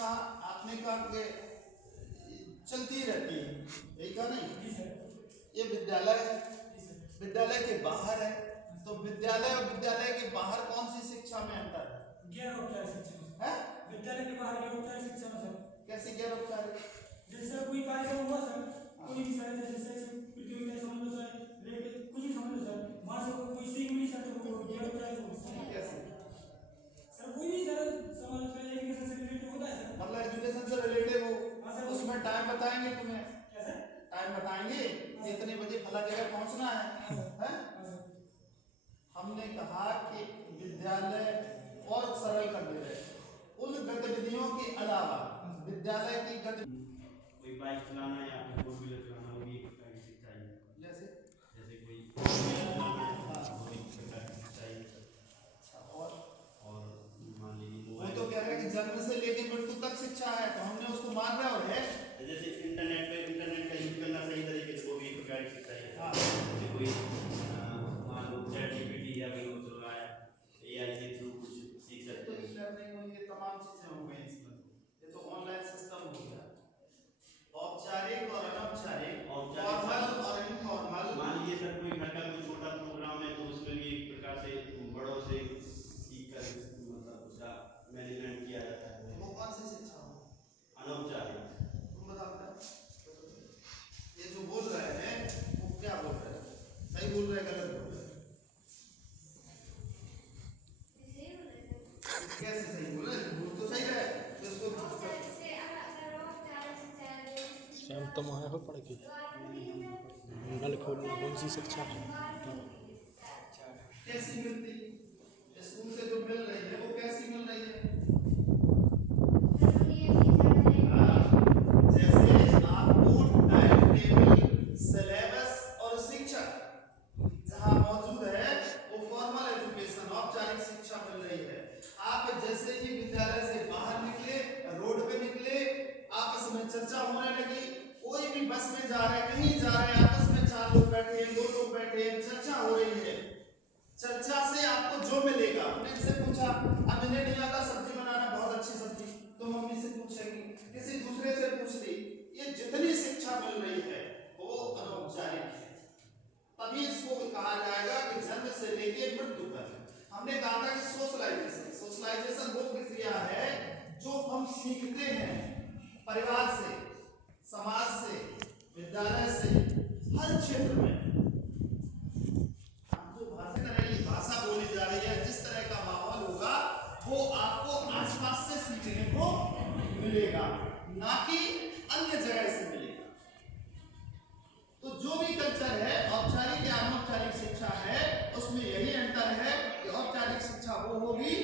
शिक्षा आपने कहा कि चलती रहती है, यही कहा नहीं? जी सर। ये विद्यालय है, जी सर। विद्यालय के बाहर है, तो विद्यालय और विद्यालय के बाहर कौन सी शिक्षा में अंतर है? गैर औपचारिक शिक्षा है? विद्यालय के बाहर गैर औपचारिक शिक्षा में सर। कैसे गैर औपचारिक? जैसे कोई कार्यक्रम हुआ सर, कोई भी सर जैसे प्रतियोगिता समझ लो सर, रिलेटेड कुछ भी समझ लो सर, वहाँ से कोई सीख मिली सर तो वो गैर औपचारिक होगी कैसे? सर। कोई भी सर समझ लो एजुकेशन से रिलेटेड होता है सर। मतलब एजुकेशन से रिलेटेड हो, हाँ सर। उसमें टाइम बताएंगे तुम्हें? क्या सर? टाइम बताएंगे इतने बजे फला जगह पहुंचना है, हैं? हमने कहा कि विद्यालय और सरल कर दे रहे, उन गतिविधियों के अलावा विद्यालय की गतिविधि, कोई बाइक चलाना या फिर फोर व्हीलर चलाना, वो भी एक प्रकार की शिक्षा है। जैसे जैसे कोई फोर व्हीलर चलाना है वो एक प्रकार की शिक्षा है। और मान लीजिए वो तो कह रहे हैं कि जन्म से लेकर मृत्यु तक शिक्षा है, तो हमने उसको मान लिया और है। जैसे इंटरनेट का यूज करना सही तरीके से, वो भी एक प्रकार की शिक्षा है। हाँ। जैसे कोई मान लो ChatGPT या फिर वो चल रहा है, AI के थ्रू कुछ सीख सकते हैं। लर्निंग हुई, ये तमाम चीजें हो गई इसमें, ये तो ऑनलाइन सिस्टम हो गया। औपचारिक और अनौपचारिक, फॉर्मल और इनफॉर्मल। मान लीजिए सर कोई घर का कोई छोटा प्रोग्राम है तो उसमें भी एक प्रकार से बड़ों से सीख कर मतलब उसका मैनेजमेंट किया जाता है। वो कौन सी शिक्षा हो? अनौपचारिक। तुम बताओ, ये जो बोल रहे हैं वो क्या बोल रहे हैं? सही बोल रहे हैं, गलत बोल रहे हैं? कैसे सही बोल रहे हैं? बोल तो सही रहे, इसको शाम तुम आए हो पढ़ के नल खोलना कौन सी शिक्षा है? कैसी मिलती? स्कूल से जो मिल रही है वो कैसी मिल रही है? जैसे आपको टाइम टेबल, सिलेबस और शिक्षक जहाँ मौजूद है वो फॉर्मल एजुकेशन, औपचारिक शिक्षा मिल रही है। आप जैसे ही विद्यालय से बाहर निकले, रोड पे निकले, आपस में चर्चा होने लगी, कोई भी बस में जा रहे, कहीं जा रहे, आपस में 4 लोग बैठे हैं, 2 लोग बैठे हैं, चर्चा हो रही है। चर्चा से आपको जो मिलेगा, हमने इनसे पूछा, अब इन्हें नहीं आता सब्जी बनाना, बहुत अच्छी सब्जी, तो मम्मी से पूछेंगी, किसी दूसरे से पूछ ली, ये जितनी शिक्षा मिल रही है वो अनौपचारिक है। तभी इसको कहा जाएगा कि जन्म से लेके मृत्यु तक। हमने कहा था कि सोशलाइजेशन वो प्रक्रिया है जो हम सीखते हैं परिवार से, समाज से, विद्यालय से, हर क्षेत्र में। जो भाषा बोली जा रही है, जिस तरह का माहौल होगा वो आपको आसपास से सीखने को मिलेगा, ना कि अन्य जगह से मिलेगा। तो जो भी कल्चर है, औपचारिक या अनौपचारिक शिक्षा है, उसमें यही अंतर है कि औपचारिक शिक्षा वो होगी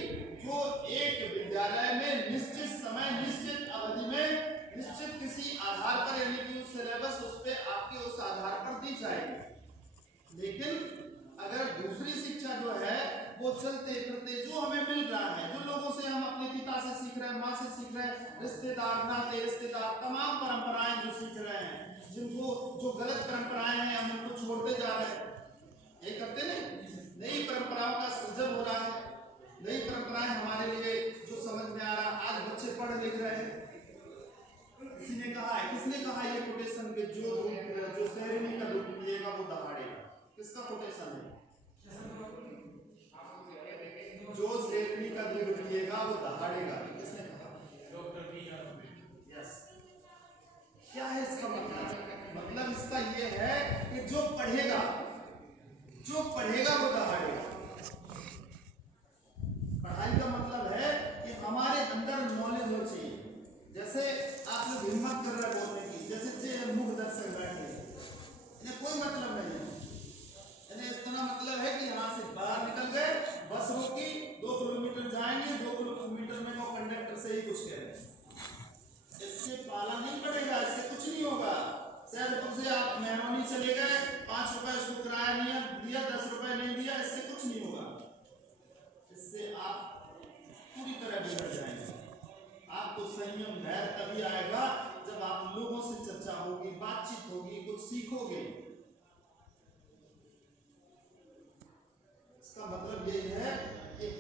जो एक विद्यालय में निश्चित समय, निश्चित अवधि में, निश्चित किसी आधार पर, यानी कि उस सिलेबस उस पे आपके उस आधार पर दी जाएगी। लेकिन अगर दूसरी शिक्षा जो है वो चलते फिरते जो हमें मिल रहा है, जो लोगों से हम अपने पिता से सीख रहे हैं, माँ से सीख रहे हैं, रिश्तेदार, नाते रिश्तेदार, तमाम परंपराएं जो सीख रहे हैं, जिनको जो गलत परंपराएं हैं हम उनको छोड़ते जा रहे हैं, ये करते नहीं। नई परंपराओं का सृजन हो रहा है, नई परंपराएं हमारे लिए जो समझ में आ रहा, आज बच्चे पढ़ लिख रहे हैं। किसी ने कहा है, किसने कहा ये कोटेशन के जो शेरनी का दूध पिएगा वो दहाड़ेगा? किसका कोटेशन है? जो शेरनी का दूध पिएगा वो दहाड़ेगा, किसने कहा? Doctor B R. यस। क्या है इसका मतलब? मतलब इसका ये है कि जो पढ़ेगा वो दहाड़ेगा। पढ़ाई का मतलब है कि हमारे अंदर नॉलेज हो चाहिए। जैसे आप लोग हिम्मत कर रहे हैं बोलने की, जैसे मुख दर्शक बैठे, इन्हें कोई मतलब नहीं है। इन्हें इतना मतलब है कि यहाँ से बाहर निकल गए, बस रोकी, 2 किलोमीटर जाएंगे, 2 किलोमीटर में वो कंडक्टर से ही कुछ कह रहे हैं। इससे पाला नहीं पड़ेगा, इससे कुछ नहीं होगा। सैदपुर से आप मेहरौनी चले गए, 5 रुपए उसको किराया नहीं दिया, 10 रुपए नहीं दिया, इससे कुछ नहीं होगा। इससे आप पूरी तरह बिगड़ जाएंगे। आपको संयम, धैर्य तभी आएगा जब आप लोगों से चर्चा होगी, बातचीत होगी, कुछ सीखोगे। इसका मतलब ये है